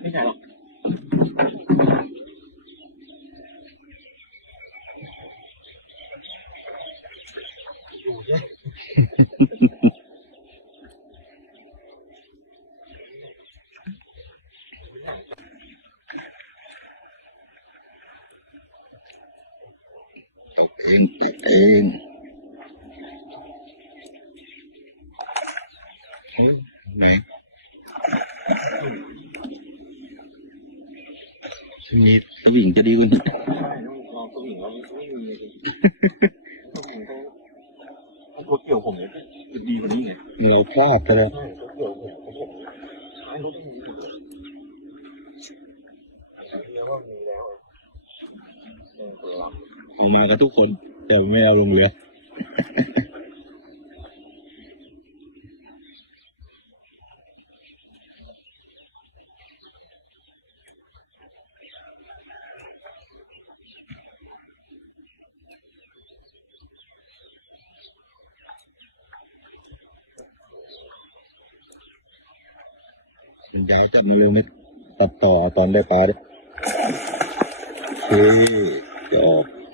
ไม่ใช่หรอกตกเองติดเองไหนมีสวิงจะดีกว่านี้ลองตัวหญิงเราไม่มีเลยตัวหญิงเขาตัวเกี่ยวผมเนี่ยดีกว่านี้ไงเราพลาดไปแล้วใช่ตัวเกี่ยวผมใช้รถไม่มีเลยเรียกว่ามีแล้วออกมากับทุกคนแต่ไม่เอาลงเรือย้ายจับมือไม่ตัดต่อตอนได้ปลาดิโอเคจบ